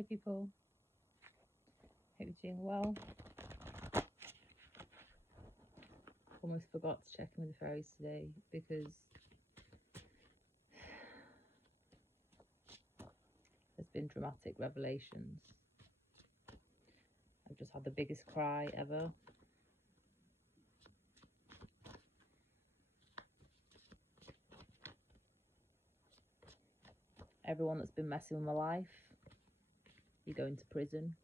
Hey people, hope you're doing well. Almost forgot to check in with the fairies today because there's been dramatic revelations. I've just had the biggest cry ever. Everyone that's been messing with my life, you're going to prison.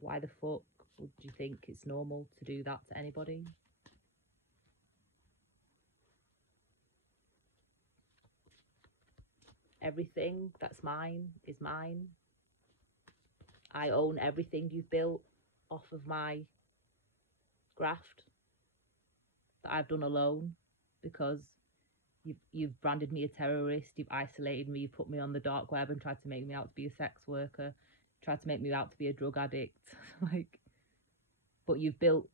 Why the fuck would you think it's normal to do that to anybody? Everything that's mine is mine. I own everything you've built off of my graft that I've done alone, because you've branded me a terrorist, you've isolated me, you've put me on the dark web and tried to make me out to be a sex worker, tried to make me out to be a drug addict. But you've built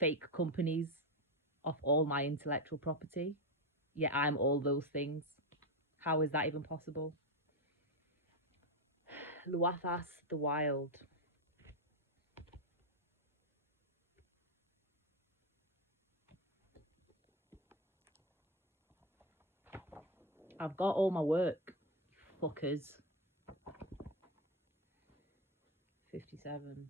fake companies off all my intellectual property, yet I'm all those things. How is that even possible? Luathas the Wild. I've got all my work, fuckers. 57.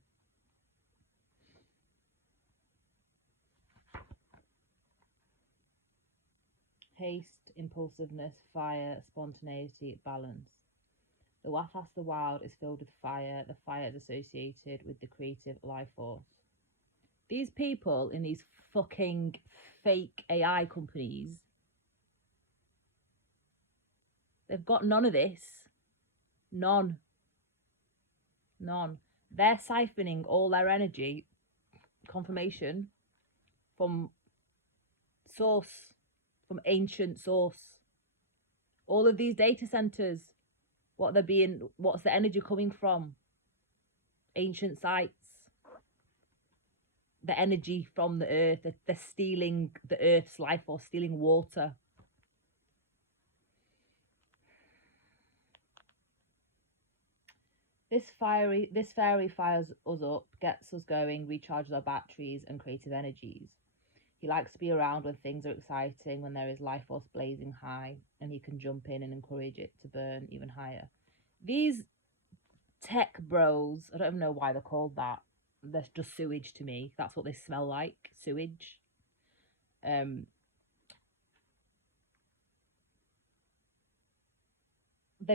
Haste, impulsiveness, fire, spontaneity, balance. The Wathas the Wild is filled with fire. The fire is associated with the creative life force. These people in these fucking fake AI companies, they've got none of this. None. They're siphoning all their energy, confirmation, from source, from ancient source. All of these data centers, what's the energy coming from? Ancient sites. The energy from the earth. They're stealing the earth's life force, stealing water. This fairy fires us up, gets us going, recharges our batteries and creative energies. He likes to be around when things are exciting, when there is life force blazing high, and he can jump in and encourage it to burn even higher. These tech bros, I don't even know why they're called that. They're just sewage to me. That's what they smell like, sewage. They've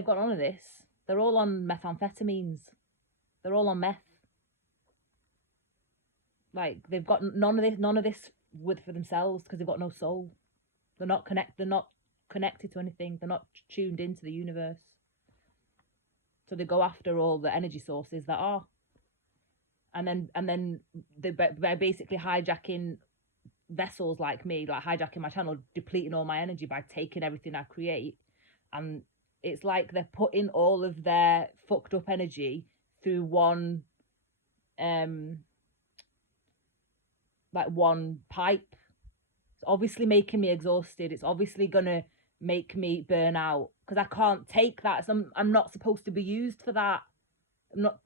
got none of this. They're all on methamphetamines. They're all on meth. Like, they've got none of this for themselves, because they've got no soul. They're not connected to anything. They're not tuned into the universe. So they go after all the energy sources that are. And then they're basically hijacking vessels like me, like hijacking my channel, depleting all my energy by taking everything I create. And it's like they're putting all of their fucked up energy through one pipe. It's obviously making me exhausted. It's obviously gonna make me burn out, because I can't take that. So I'm not supposed to be used for that.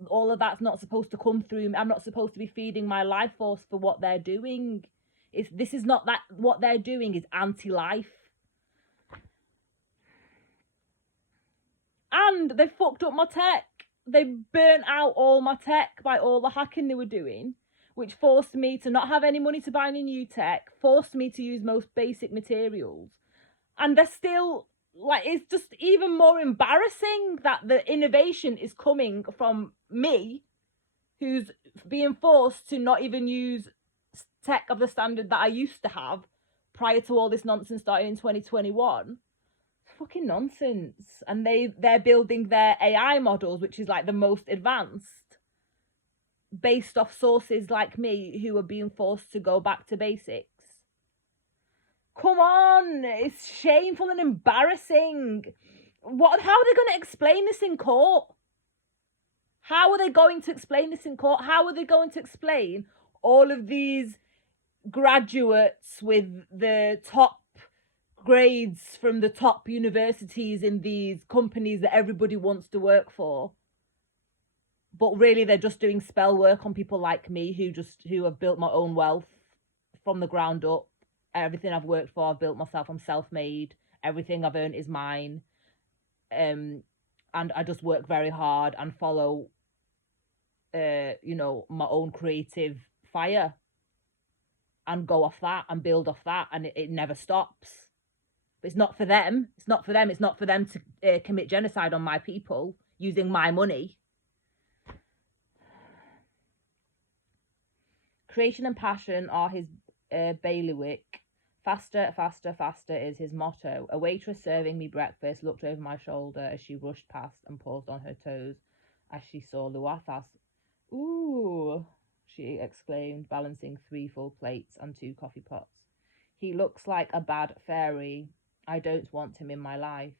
All of that's not supposed to come through me. I'm not supposed to be feeding my life force for what they're doing. This is not that. What they're doing is anti-life. And they fucked up my tech. They burnt out all my tech by all the hacking they were doing, which forced me to not have any money to buy any new tech, forced me to use most basic materials. And they're still, like, it's just even more embarrassing that the innovation is coming from me, who's being forced to not even use tech of the standard that I used to have prior to all this nonsense starting in 2021. Fucking nonsense. And they're building their AI models, which is like the most advanced, based off sources like me who are being forced to go back to basics. Come on, it's shameful and embarrassing. How are they going to explain this in court? How are they going to explain this in court? How are they going to explain all of these graduates with the top grades from the top universities in these companies that everybody wants to work for. But really, they're just doing spell work on people like me who have built my own wealth from the ground up. Everything I've worked for, I've built myself. I'm self-made. Everything I've earned is mine. And I just work very hard and follow, my own creative fire, and go off that and build off that, and it never stops. But it's not for them. It's not for them. It's not for them to commit genocide on my people using my money. Creation and passion are his bailiwick. Faster, faster, faster is his motto. A waitress serving me breakfast looked over my shoulder as she rushed past and paused on her toes as she saw Luathas. Ooh, she exclaimed, balancing 3 full plates and 2 coffee pots. He looks like a bad faerie. I don't want him in my life.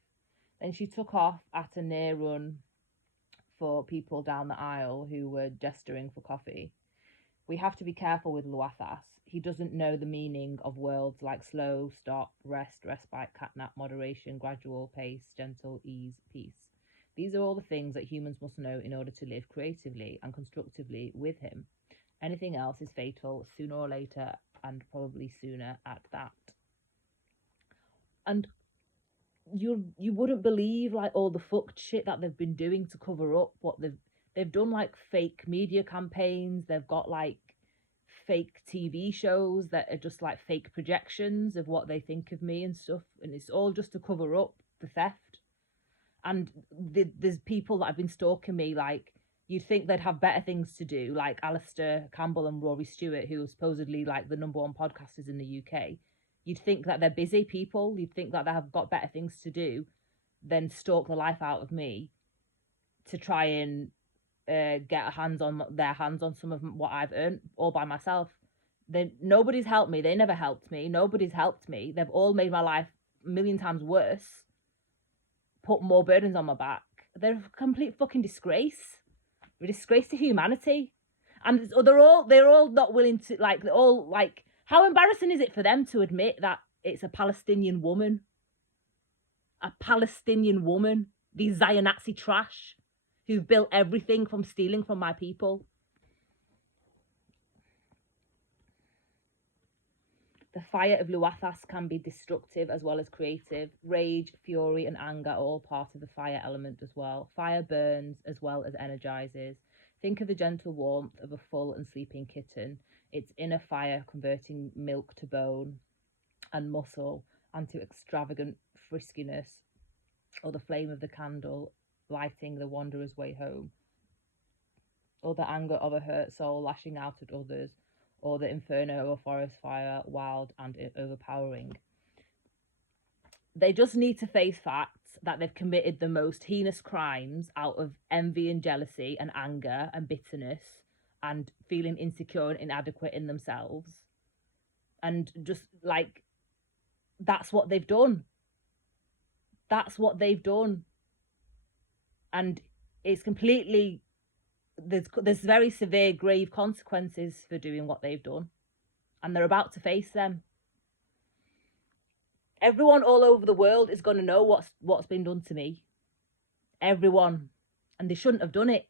Then she took off at a near run for people down the aisle who were gesturing for coffee. We have to be careful with Luathas. He doesn't know the meaning of words like slow, stop, rest, respite, catnap, moderation, gradual, pace, gentle, ease, peace. These are all the things that humans must know in order to live creatively and constructively with him. Anything else is fatal sooner or later, and probably sooner at that. And you wouldn't believe like all the fucked shit that they've been doing to cover up what they've done, like fake media campaigns. They've got like fake TV shows that are just like fake projections of what they think of me and stuff, and it's all just to cover up the theft. And there's people that have been stalking me, like you'd think they'd have better things to do, like Alistair Campbell and Rory Stewart, who are supposedly like the #1 podcasters in the UK. You'd think that they're busy people. You'd think that they have got better things to do than stalk the life out of me to try and get their hands on some of what I've earned all by myself. Nobody's helped me. They never helped me. Nobody's helped me. They've all made my life a million times worse, put more burdens on my back. They're a complete fucking disgrace. A disgrace to humanity. And they're all not willing to, like, they're all like, how embarrassing is it for them to admit that it's a Palestinian woman? A Palestinian woman. These Zionist trash who've built everything from stealing from my people. The fire of Luathas can be destructive as well as creative. Rage, fury, and anger are all part of the fire element as well. Fire burns as well as energizes. Think of the gentle warmth of a full and sleeping kitten. Its inner fire converting milk to bone and muscle and to extravagant friskiness, or the flame of the candle lighting the wanderer's way home, or the anger of a hurt soul lashing out at others, or the inferno of a forest fire, wild and overpowering. They just need to face facts that they've committed the most heinous crimes out of envy and jealousy and anger and bitterness and feeling insecure and inadequate in themselves. And just like, that's what they've done. That's what they've done. And it's completely, there's very severe, grave consequences for doing what they've done. And they're about to face them. Everyone all over the world is going to know what's been done to me. Everyone. And they shouldn't have done it.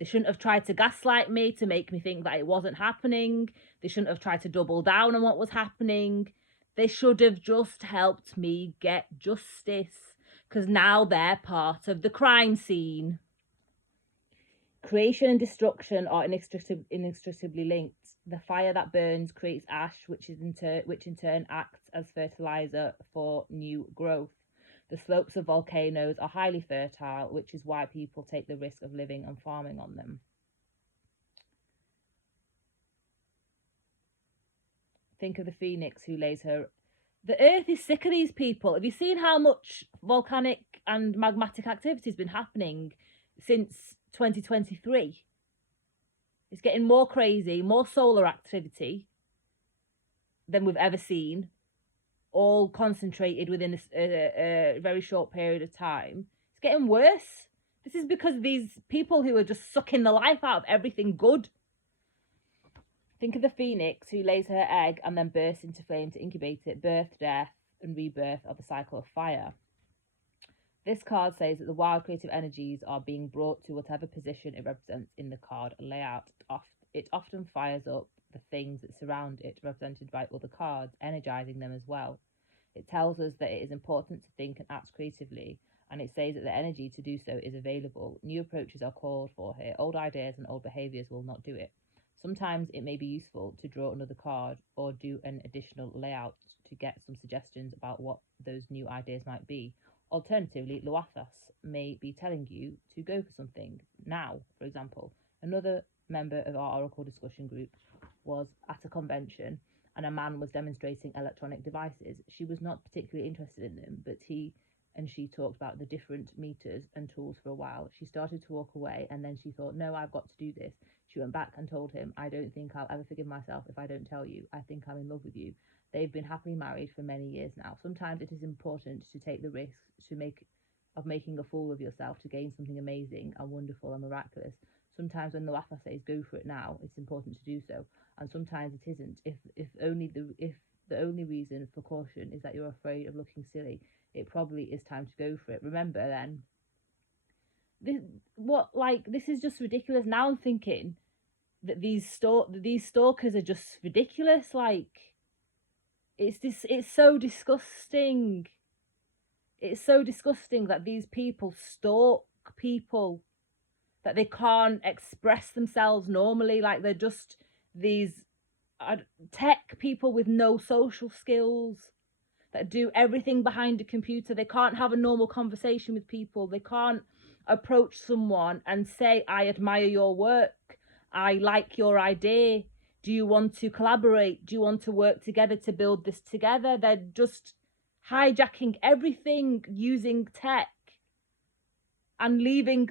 They shouldn't have tried to gaslight me to make me think that it wasn't happening. They shouldn't have tried to double down on what was happening. They should have just helped me get justice, because now they're part of the crime scene. Creation and destruction are inextricably linked. The fire that burns creates ash, which in turn acts as fertilizer for new growth. The slopes of volcanoes are highly fertile, which is why people take the risk of living and farming on them. Think of the phoenix who lays her... The earth is sick of these people. Have you seen how much volcanic and magmatic activity has been happening since 2023? It's getting more crazy, more solar activity than we've ever seen, all concentrated within a very short period of time. It's getting worse. This is because of these people who are just sucking the life out of everything good. Think of the phoenix who lays her egg and then bursts into flame to incubate it. Birth, death, and rebirth of the cycle of fire. This card says that the wild creative energies are being brought to whatever position it represents in the card layout. It often fires up the things that surround it, represented by other cards, energizing them as well. It tells us that it is important to think and act creatively, and it says that the energy to do so is available. New approaches are called for here. Old ideas and old behaviours will not do it. Sometimes it may be useful to draw another card or do an additional layout to get some suggestions about what those new ideas might be. Alternatively, Loathas may be telling you to go for something now, for example. Another member of our Oracle discussion group was at a convention and a man was demonstrating electronic devices. She was not particularly interested in them, but he and she talked about the different meters and tools for a while. She started to walk away and then she thought, no, I've got to do this. She went back and told him, I don't think I'll ever forgive myself if I don't tell you. I think I'm in love with you. They've been happily married for many years now. Sometimes it is important to take the risks of making a fool of yourself to gain something amazing and wonderful and miraculous. Sometimes when the Wafa says go for it now, it's important to do so, and sometimes it isn't. If the only reason for caution is that you're afraid of looking silly, it probably is time to go for it. Remember then, this is just ridiculous. Now I'm thinking that these stalkers are just ridiculous. Like, it's so disgusting. It's so disgusting that these people stalk people, that they can't express themselves normally. Like, they're just these tech people with no social skills that do everything behind a computer. They can't have a normal conversation with people. They can't approach someone and say, I admire your work. I like your idea. Do you want to collaborate? Do you want to work together to build this together? They're just hijacking everything using tech and leaving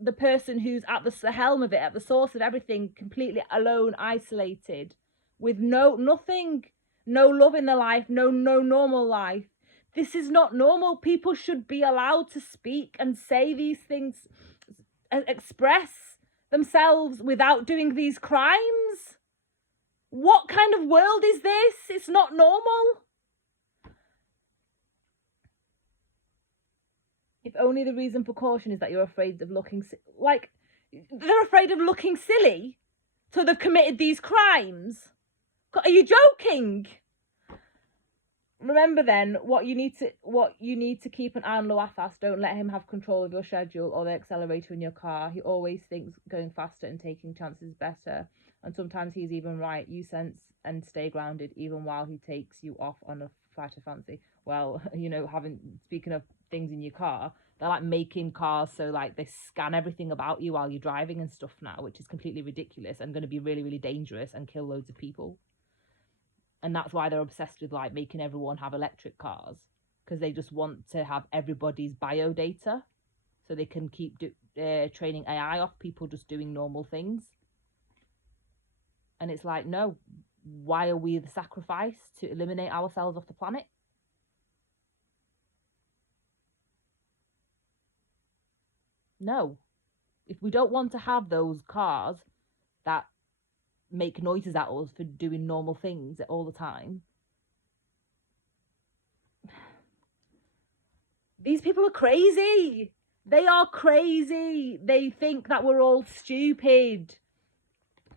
the person who's at the helm of it, at the source of everything, completely alone, isolated, with nothing, no love in their life, no normal life. This is not normal. People should be allowed to speak and say these things, express themselves without doing these crimes. What kind of world is this? It's not normal. If only the reason for caution is that you're afraid of looking like they're afraid of looking silly, so they've committed these crimes. Are you joking? Remember then, what you need to keep an eye on Loathas. Don't let him have control of your schedule or the accelerator in your car. He always thinks going faster and taking chances is better, and sometimes he's even right. You sense and stay grounded even while he takes you off on a flight of fancy. Well, speaking of things in your car, they're like making cars so like they scan everything about you while you're driving and stuff now, which is completely ridiculous and going to be really, really dangerous and kill loads of people. And that's why they're obsessed with like making everyone have electric cars, because they just want to have everybody's bio data so they can keep training AI off people just doing normal things. And it's like, no, why are we the sacrifice to eliminate ourselves off the planet? No. If we don't want to have those cars that make noises at us for doing normal things all the time, these people are crazy. They are crazy. They think that we're all stupid.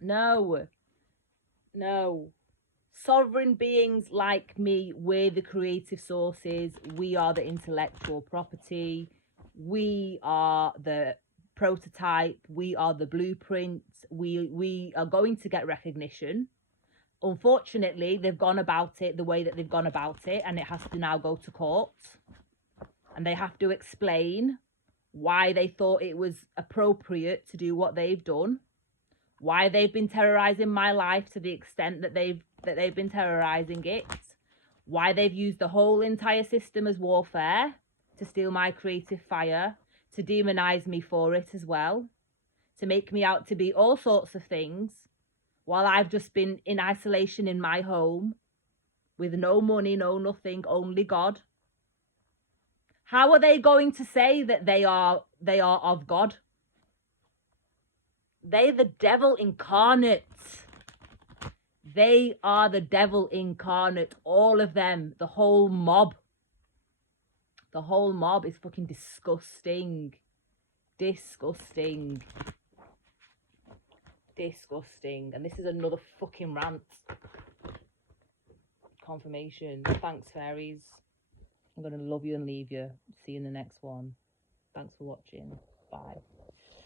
No. Sovereign beings like me, we're the creative sources. We are the intellectual property. We are the prototype. We are the blueprint. We are going to get recognition. Unfortunately, they've gone about it the way that they've gone about it, and it has to now go to court. And they have to explain why they thought it was appropriate to do what they've done, why they've been terrorizing my life to the extent that they've been terrorizing it, why they've used the whole entire system as warfare to steal my creative fire, to demonize me for it as well, to make me out to be all sorts of things, while I've just been in isolation in my home with no money, no nothing, only God. How are they going to say that they are of God? They're the devil incarnate. They are the devil incarnate. All of them. The whole mob. The whole mob is fucking disgusting. Disgusting. Disgusting. And this is another fucking rant. Confirmation. Thanks, fairies. I'm going to love you and leave you. See you in the next one. Thanks for watching. Bye.